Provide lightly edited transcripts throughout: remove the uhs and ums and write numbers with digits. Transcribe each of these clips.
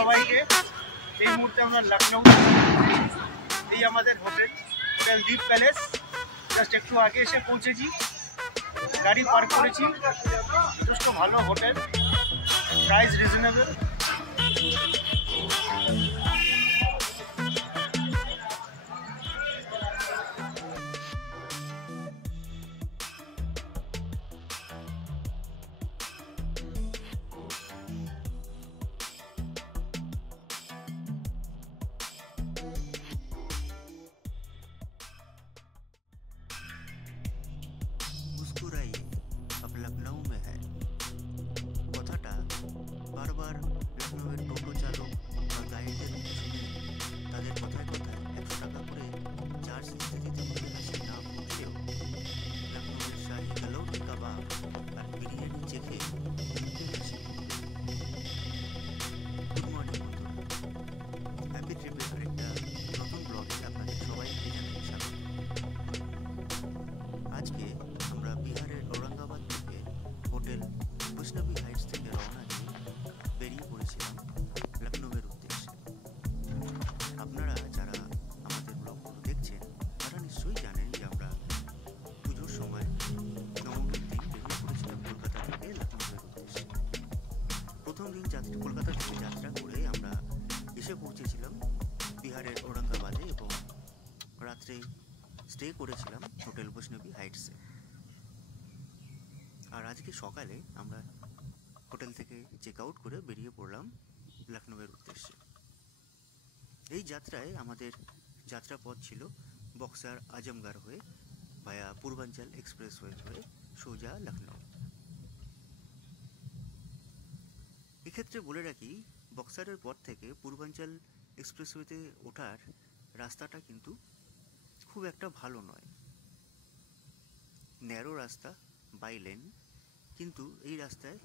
সবাইকে এই মুহূর্তে আমরা লখনউ এই আমাদের হোটেল দ্বীপ প্যালেস জাস্ট একটু আগে এসে পৌঁছেছি, গাড়ি পার্ক করেছি, যথেষ্ট ভালো হোটেল, প্রাইস রিজনেবল। मुस्कुराइए अब लखनऊ में है কথাটা বারবার লখনউয়ের টোটো চালক বা গাইডের মুখে শুনে তাদের কথায় কথায় 100 টাকা করে চার্জ দিতে দিতে হাসি না ফুটলেও লখনউয়ের শাহী গলৌটি কাবাব আর বিরিয়ানি চেখে গুড মর্নিং বন্ধুরা, হ্যাপি ট্রিপের আরেকটা নতুন ব্লগে আপনাদের সবাইকে জানাই স্বাগত। আজকে আমরা বিহারের ঔরঙ্গাবাদ থেকে হোটেল বৈষ্ণবী হাইটস থেকে রওনা দিয়ে বেরিয়ে পড়েছিলাম লখনউয়ের উদ্দেশ্যে। আপনারা যারা আমাদের ব্লগগুলো দেখছেন তারা নিশ্চয়ই জানেন যে আমরা পুজোর সময় নবমীর দিন বেরিয়ে পড়েছিলাম কলকাতা থেকে লখনউয়ের উদ্দেশ্যে। প্রথম দিন কলকাতা থেকে যাত্রা করে আমরা এসে পৌঁছেছিলাম বিহারের ঔরঙ্গাবাদে এবং রাত্রে স্টে করেছিলাম হোটেল বৈষ্ণবী হাইটসে। আর আজকে সকালে আমরা হোটেল থেকে চেক আউট করে বেরিয়ে পড়লাম লখনউয়ের উদ্দেশ্যে। এই যাত্রায় আমাদের যাত্রাপথ ছিল বক্সার আজমগড় হয়ে ভায়া পূর্বাঞ্চল এক্সপ্রেসওয়ে হয়ে সোজা লখনউ। এক্ষেত্রে বলে রাখি, বক্সারের পর থেকে পূর্বাঞ্চল এক্সপ্রেসওয়েতে ওঠার রাস্তাটা কিন্তু খুব একটা ভালো নয়, ন্যারো রাস্তা, বাই লেন, কিন্তু এই রাস্তায়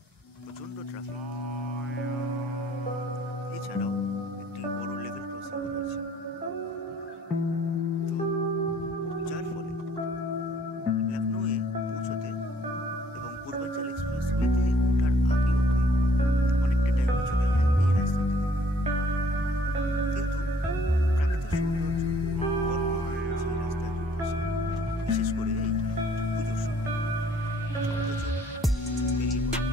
প্রচণ্ড ট্রাফিক, এছাড়াও একটি বড় লেভেল ক্রসিং রয়েছে। তো যার ফলে লখনউয়ে পৌঁছতে এবং পূর্বাঞ্চল এক্সপ্রেসওয়েতে ওঠার আগে অনেকটা টাইম চলে যায় এই রাস্তাতে। কিন্তু প্রাকৃতিক সৌন্দর্য ভরপুর রয়েছে এই রাস্তার দুপাশে, বিশেষ করে এই পুজোর সময়। বেরিয়ে পড়ে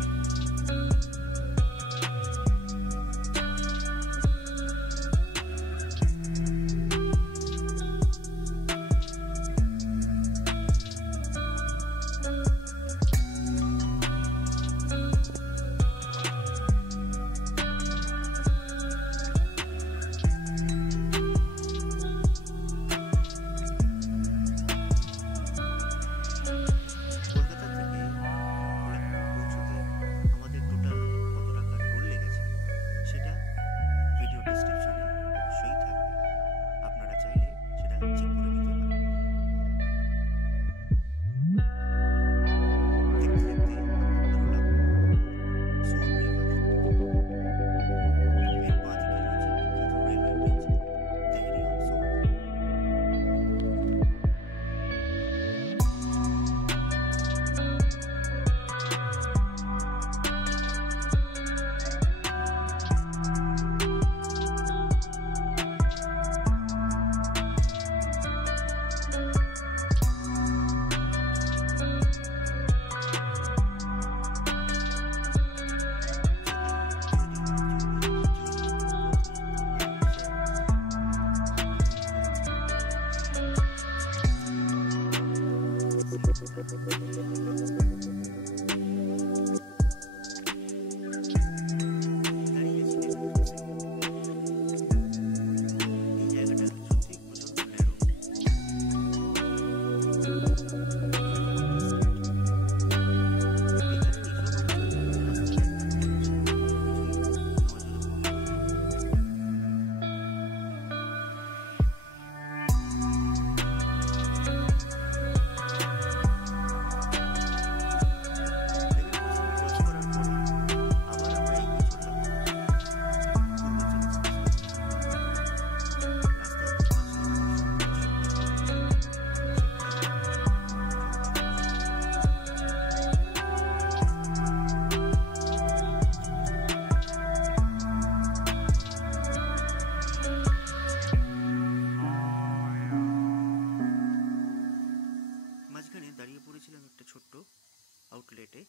আউটলেটে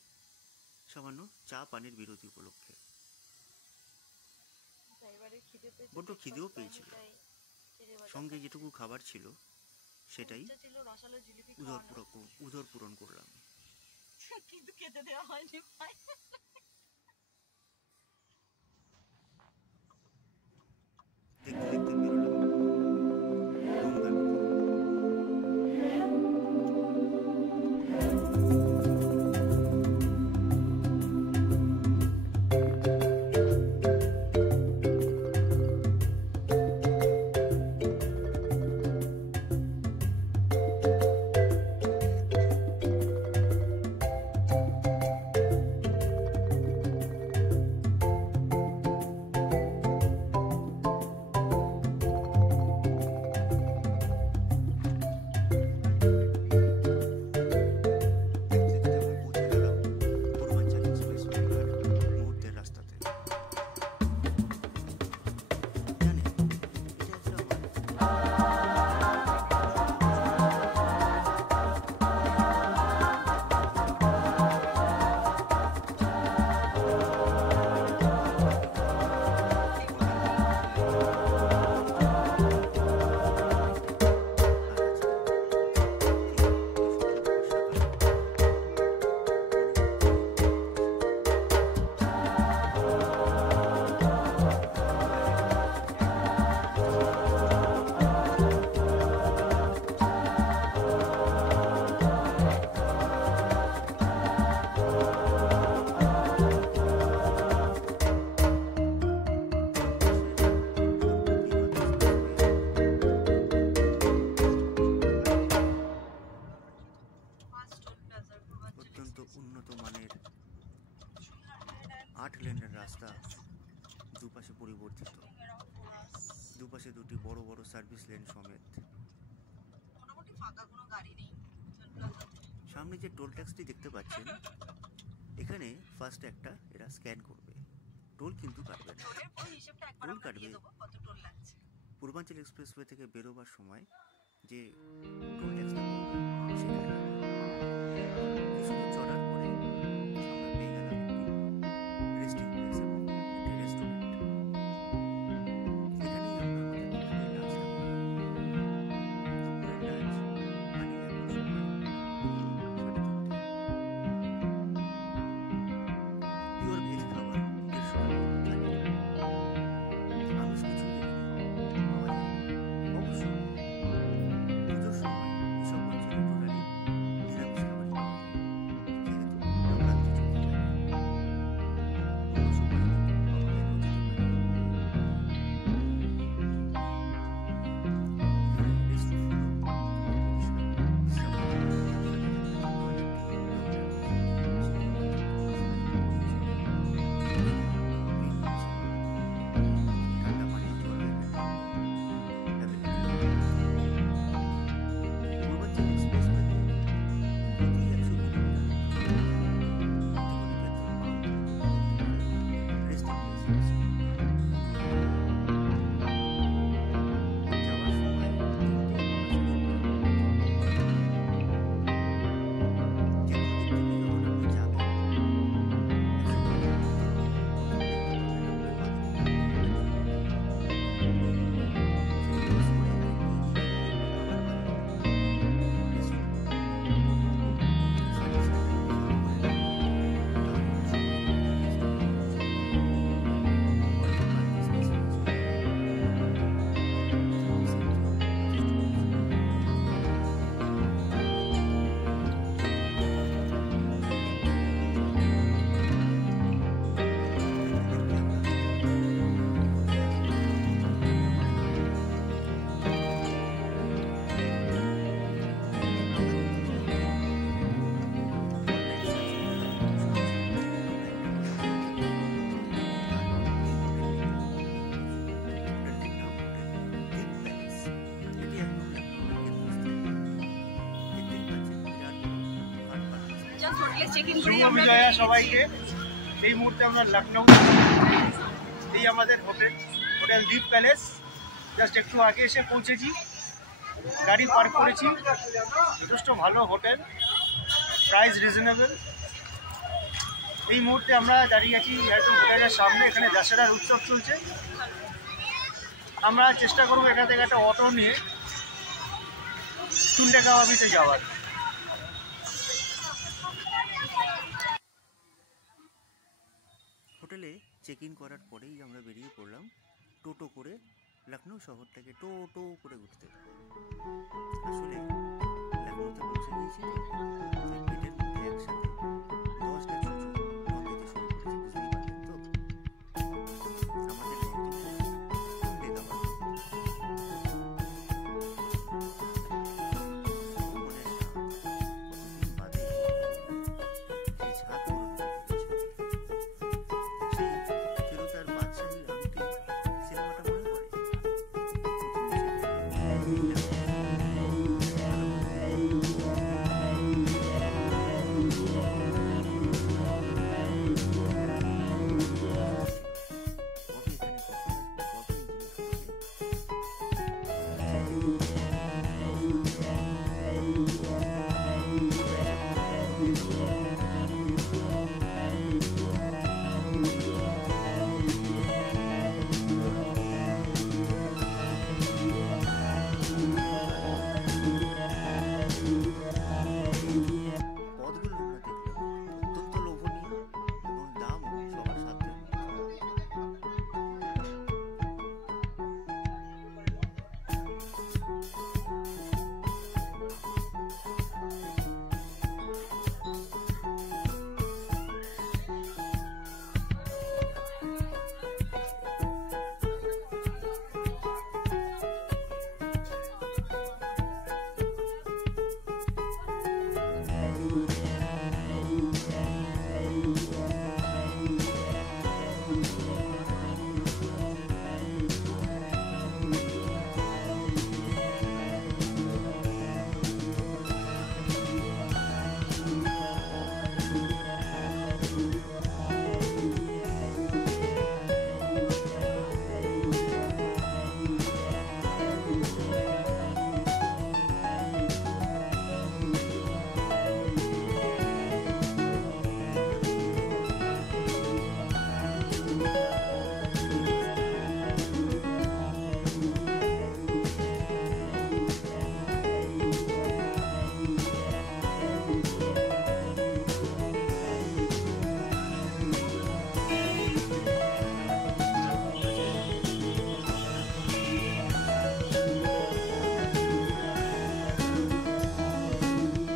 সামান্য চা পানির বিরতি উপলক্ষে। বড্ড খিদেও পেয়েছিল, সঙ্গে যেটুকু খাবার ছিল সেটাই উদর পূরণ করলাম। কিন্তু খেতে দেওয়া হয়নি ভাই। দেখতে দেখতে বেরোলাম গঙ্গার উপর। অত্যন্ত উন্নত মানের 8 লেনের রাস্তা, দুপাশে পরিবর্তিত, দুপাশে দুটি বড় বড় সার্ভিস লেন সমেত। সামনে যে টোল ট্যাক্সটি দেখতে পাচ্ছেন, এখানে ফার্স্ট একটা এরা স্ক্যান করবে, টোল কিন্তু কাটবে না। টোল কাটবে পূর্বাঞ্চল এক্সপ্রেসওয়ে থেকে বেরোবার সময় যে টোল ট্যাক্সটা সেখানে। কিছুদূর চড়ার পরে আমরা পেয়ে গেলাম একটি রেস্টিং প্লেস এবং একটি রেস্টুরেন্ট। এখানেই আমরা আমাদের দুপুরের লাঞ্চটা করলাম। দুপুরের লাঞ্চ মানে এখন সময় 3:30। পিওর ভেজ খাবার 150 টাকা থালি। আমিষ কিছুই এখানে পাওয়া যায় না। অবশ্য পুজোর সময় এসব জাস্ট হোটেলে চেক ইন করি শুভ আমরা বিজয়া সবাইকে। এই মুহূর্তে আমরা লখনৌ, এই আমাদের হোটেল দ্বীপ প্যালেস। জাস্ট একটু আগে এসে পৌঁছেছি, গাড়ি পার্ক করেছি। যথেষ্ট ভালো হোটেল, প্রাইস রিজনেবল। এই মুহূর্তে আমরা দাঁড়িয়ে আছি একদম হোটেলের সামনে। এখানে দশেরার উৎসব চলছে। আমরা চেষ্টা করবো এখান থেকে একটা অটো নিয়ে টুন্ডেকাওয়াবিতে যাওয়ার। হোটেলে চেক ইন করার পরেই আমরা বেরিয়ে পড়লাম টোটো করে লখনৌ শহর থেকে টোটো করে ঘুরতে। আসলে লখনৌতে পৌঁছে গিয়েছি তো, তাই পেটের মধ্যে একসাথে 10টা ছুঁচো বন্ধ দিতে শুরু করেছে, বুঝতেই পারলেন তো। আমাদের গন্তব্য টুন্ডেকাওয়াব। মনের শান্ত, কতদিন বাদে সেই ঝাঁক পূরণ হয়ে গেছে। সেই ফেরুতার বাদশাহী আংটি সিনেমাটা মনে পড়ে? পদগুলো আমরা দেখলাম অত্যন্ত লোভনীয় এবং দামও সবার সাধ্যের মধ্যে।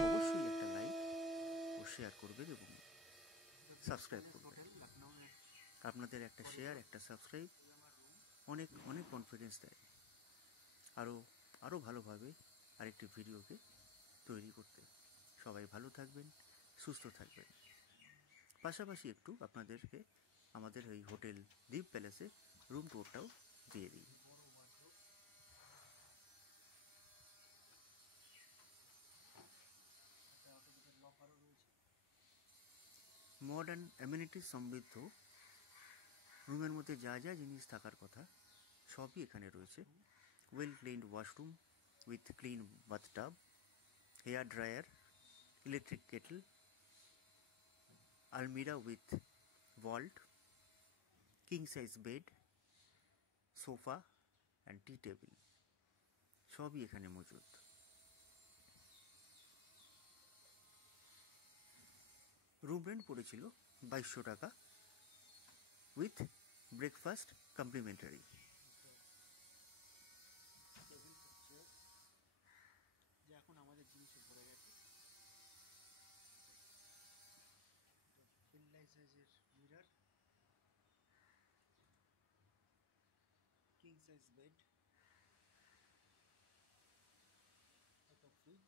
অবশ্যই একটা লাইক ও শেয়ার করবেন এবং সাবস্ক্রাইব করবেন। আপনাদের একটা শেয়ার, একটা সাবস্ক্রাইব অনেক অনেক কনফিডেন্স দেয় আরও ভালোভাবে আরেকটি ভিডিওকে তৈরি করতে। সবাই ভালো থাকবেন, সুস্থ থাকবেন। পাশাপাশি একটু আপনাদেরকে আমাদের এই হোটেল দ্বীপ প্যালেসে রুম ট্যুরটাও দিয়ে দিই। মডার্ন অ্যামিনিটিস সমৃদ্ধ রুমের মধ্যে যা যা জিনিস থাকার কথা সবই এখানে রয়েছে। Well cleaned washroom with clean bathtub, hair dryer, electric kettle, আলমিরা with vault, king size bed, sofa and tea table সবই এখানে মজুদ। রুম রেন্ট পড়েছিল 2200 টাকা উইথ ব্রেকফাস্ট কমপ্লিমেন্টারি। এখন আমাদের জিনিসে ভরে গেছে। ফিল লাইফ সাইজের মিরর, কিং সাইজ বেড, একটা ফ্রিজ,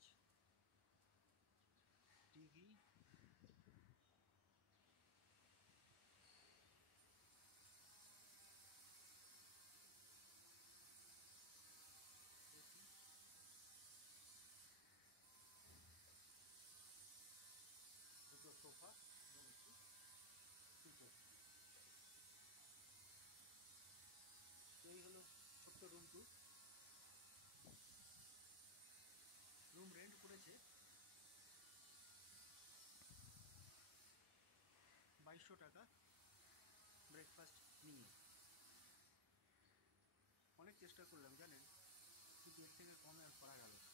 টিভি, ইভিনিংয়ে অনেক চেষ্টা করলাম জানেন, কিন্তু এর থেকে কমে আর করা গেল না।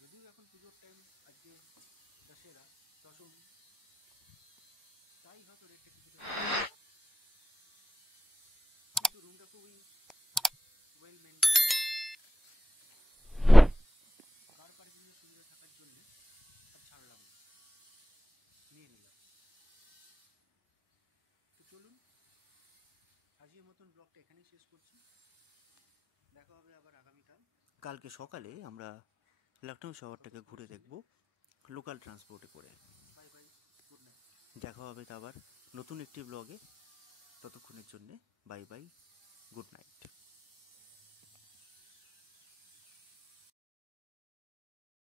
যদিও এখন পুজোর টাইম, আজকে দশেরা দশমী, তাই হয়তো রেটটা কিছুটা, কিন্তু রুমটা খুবই ওয়েল মেনটেন, কার পার্কিংয়ের সুবিধা থাকার জন্য আর ছাড়লাম না, নিয়ে নিলাম। তো চলুন আজকের মতন ব্লগটা এখানেই শেষ করছি, দেখা হবে আবার আগামীকাল। কালকে সকালে আমরা লখনউ শহরটাকে ঘুরে দেখব লোকাল ট্রান্সপোর্টে করে। Bye bye, good night. দেখা হবে তা আবার নতুন একটি ব্লগে। ততক্ষণের জন্যে বাই বাই, গুড নাইট।